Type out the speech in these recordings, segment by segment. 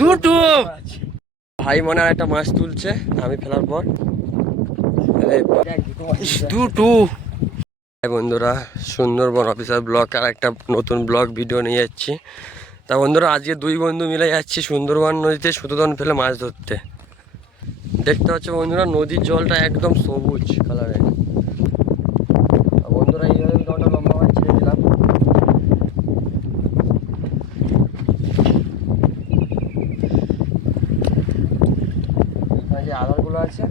দুটো ভাই মনে হয় একটা মাছ তুলছে আমি ফেলার পর। দুটো বন্ধুরা সুন্দরবন অফিসার ব্লগ আর একটা নতুন ব্লগ ভিডিও নিয়ে যাচ্ছি। তা বন্ধুরা আজকে দুই বন্ধু মিলে যাচ্ছি সুন্দরবন নদীতে সুতোদন ফেলে মাছ ধরতে। দেখতে পাচ্ছ বন্ধুরা নদীর জলটা একদম সবুজ কালারের আর বন্ধুরা এইভাবে দলটা লম্বা মাছ ছেড়ে দিলাম আধারগুলো আছে।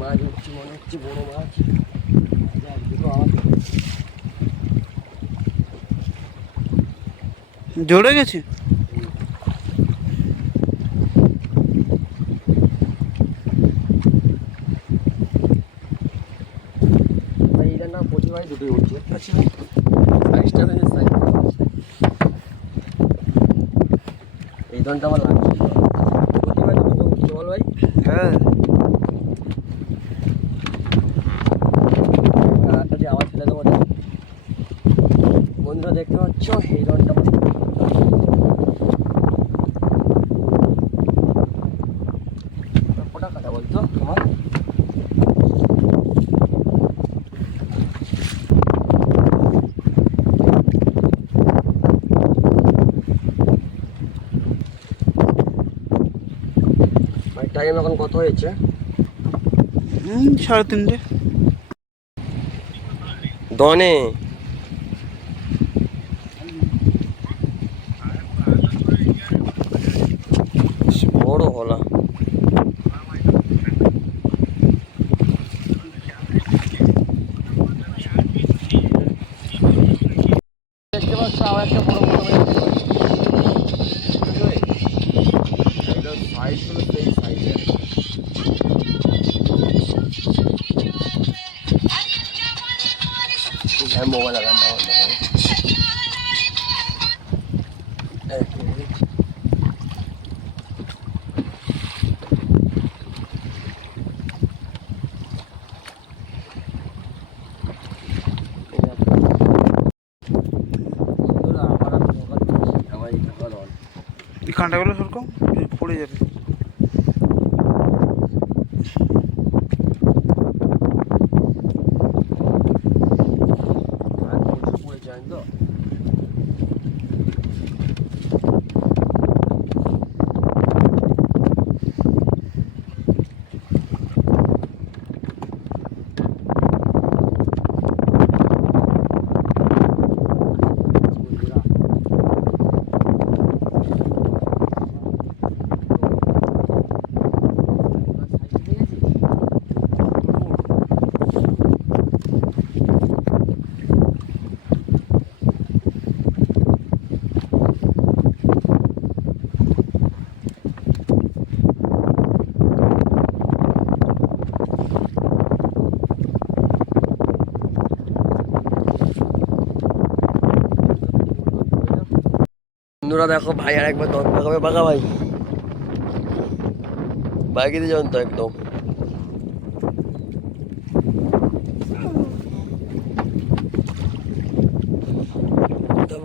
মাছ উঠছে মনে হচ্ছে বড় মাছ। জড়ে গেছে? ভাই এটার নাম প্রতিভাই দুটোই উঠছে সাইজটা হয়েছে সাইজ ধরনটা আমার লাগছে প্রতিভাই দুটো উঠছে বল ভাই? হ্যাঁ একটা যে আওয়াজ ফেলে দেবো দেখ। বন্ধুরা দেখতে পাচ্ছ এই ধরনটা আমার ওটা কাটা বলতো তোমার ভাই টাইম এখন কত হয়েছে? সাড়ে তিনটে। দনে বড় হলা আমারই ঠকার অন। এই কাঁটাগুলো সরকম পড়ে যাবে বন্ধুরা দেখো, ভাই আর একবার দম লাগাবে বাঘা ভাই। বাইকে দিয়ে যাবেন তো একদম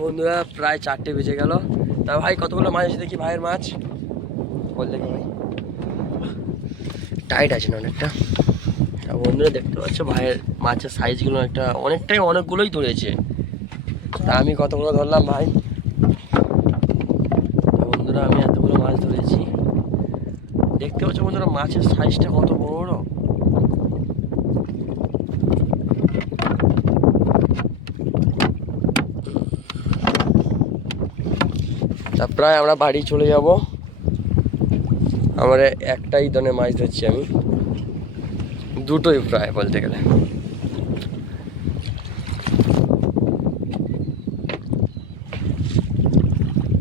বন্ধুরা, প্রায় চারটে বেজে গেল। তা ভাই, কতগুলো মাছ দেখি ভাইয়ের মাছ? বল দেখি ভাই। টাইট আছে না অনেকটা? বন্ধুরা, দেখতে পাচ্ছ ভাইয়ের মাছের সাইজগুলো একটা অনেকটাই অনেকগুলোই ধরেছে। তা আমি কতগুলো ধরলাম ভাই? বন্ধুরা, আমি এতগুলো মাছ ধরেছি। দেখতে পাচ্ছ বন্ধুরা, মাছের সাইজটা কত বড়? তা প্রায় আমরা বাড়ি চলে যাব। আমার একটাই দনে মাছ ধরছি আমি। দুটোই প্রায় বলতে গেলে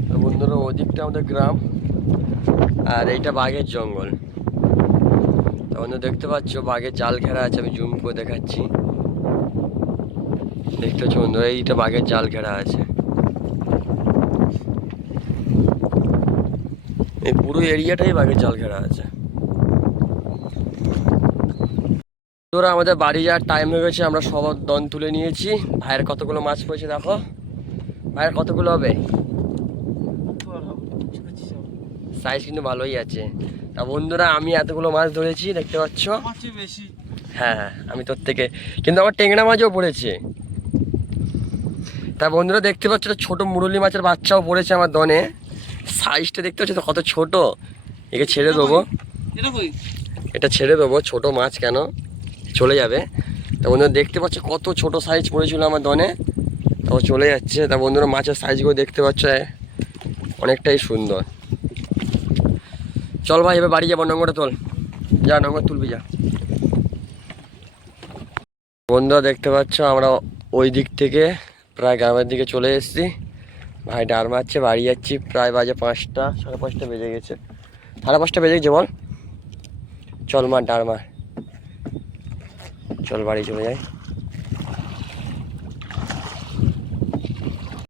তো বন্ধুরা ওদিকটা আমাদের গ্রাম, আর এইটা বাঘের জঙ্গল। তো দেখতে পাচ্ছ, বাঘের জাল ঘেরা আছে, আমি জুম করে দেখাচ্ছি। দেখতে পাচ্ছ বন্ধু, এইটা বাঘের জাল ঘেরা আছে। এই পুরো এরিয়াটাই বাঘের জাল ঘেরা আছে। তোরা আমাদের বাড়ি যাওয়ার টাইম হয়ে গেছে, আমরা সব দন তুলে নিয়েছি। ভাইয়ের কতগুলো মাছ পড়েছে দেখো। ভাইয়ের কতগুলো হবে? সাইজ কিন্তু ভালোই আছে। তা বন্ধুরা আমি এতগুলো মাছ ধরেছি দেখতে পাচ্ছ? বেশি। হ্যাঁ হ্যাঁ আমি তোর থেকে। কিন্তু আমার টেংরা মাছও পড়েছে। তা বন্ধুরা দেখতে পাচ্ছ ছোট মুরলি মাছের বাচ্চাও পড়েছে আমার দনে। সাইজটা দেখতে পাচ্ছ তো কত ছোট। একে ছেড়ে দেবো। এটা এটা ছেড়ে দেবো ছোট মাছ কেন? চলে যাবে। তা বন্ধুরা দেখতে পাচ্ছ কত ছোট সাইজ পড়েছিল আমার দনে। তাও চলে যাচ্ছে। তা বন্ধুরা মাছের সাইজগুলো দেখতে পাচ্ছ এ, অনেকটাই সুন্দর। চল ভাই, এবার বাড়ি যাব নঙ্গরটা তোল। যা নঙ্গর তুলবি, যা। বন্ধুরা, দেখতে পাচ্ছ, আমরা ওই দিক থেকে প্রায় গ্রামের দিকে চলে এসেছি। ভাই ডার মারছে, বাড়ি যাচ্ছি, প্রায় বাজে পাঁচটা, সাড়ে পাঁচটা বেজে গেছে। সাড়ে পাঁচটা বেজে গেছে, বল। চল মার ডার মার। চল, বাড়ি চলে যাই।